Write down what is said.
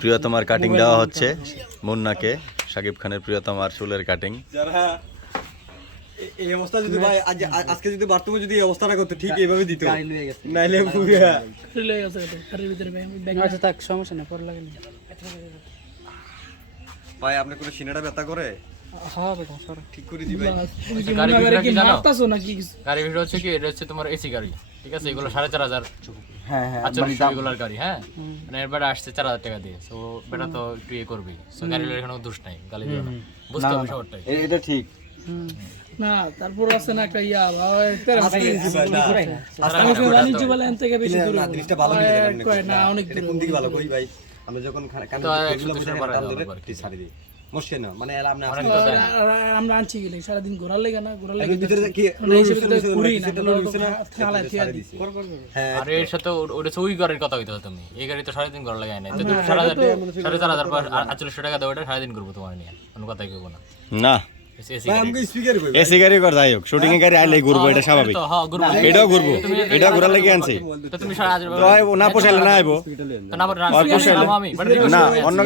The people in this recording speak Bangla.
প্রিয়তমার কাটিং দেওয়া হচ্ছে মুন্নাকে, শাকিব খানের প্রিয়তমার চুলের কাটিং। যারা এই অবস্থা যদি ভাই আজকে যদি বার্তমানে যদি এই অবস্থাটা করতে ঠিক এইভাবে দিত নাইলে পুরা রিলে গেছে এটা গাড়ির ভিতরে ব্যাগ আছে থাক সমস্যা না পরে লাগে না ভাই আপনি কোনো সিনাটা ব্যথা করে হ্যাঁ বেটা সর ঠিক করে দিবেন গাড়ির ভিতরে কি জানো? মারতাছো নাকি গাড়ির ভিতর হচ্ছে কি, এটা হচ্ছে তোমার এসি গাড়ি, ঠিক আছে? এগুলো 4,500 হ্যাঁ হ্যাঁ 48 এগুলোর গাড়ি, হ্যাঁ, মানে এর বেটা আসছে 4,000 টাকা দিয়ে, তো বেটা তো একটু ইয়ে করবেই, তো গাড়ির এখানে দোষ নাই, গালি দিও না, বুঝতে হবে সবটাই। এটা ঠিক না তারপর আছে না একটা ইয়া ভাই তেরা আস্তে বাণিজ্য বলে এন থেকে বেশি দূরে না জিনিসটা ভালো করে না অনেক এটা কোন দিকে ভালো কই ভাই আমরা যখন কানে তো এগুলো 100 বুঝে বাড়ায় টান ধরে দাও আবার। ছাড়ি দিই মুশকিল না মানে আপনি অনেক তো দেয়। আমরা আনছি গেলে সারাদিন ঘোরার লেগে না ঘোরার লেগে এর ভিতরে কি ঘুরি না সেটা লড়ছে না খেলা খেলা দিছি হ্যাঁ আর এর সাথে ওটা হচ্ছে ওই গাড়ির কথা হইতো তুমি, এই গাড়ি তো সারাদিন ঘর লাগায় নাই, তো তুমি 4,500 48 টাকা দাও, এটা সারাদিন করবো তোমার নিয়ে, কোনো কথাই কইবো না। না এসি ভাই আমাকে স্পিকার কই এসি গাড়ি কর, যাই হোক শুটিং এ গাড়ি আইলে ঘুরবো, এটা স্বাভাবিক। তো হ্যাঁ ঘুরবো, এটাও ঘুরবো, এটা ঘোরার লাগি আনছি। তো তুমি 4,500 তো আইবো, না পোষাইলে না আইবো, না না অন্য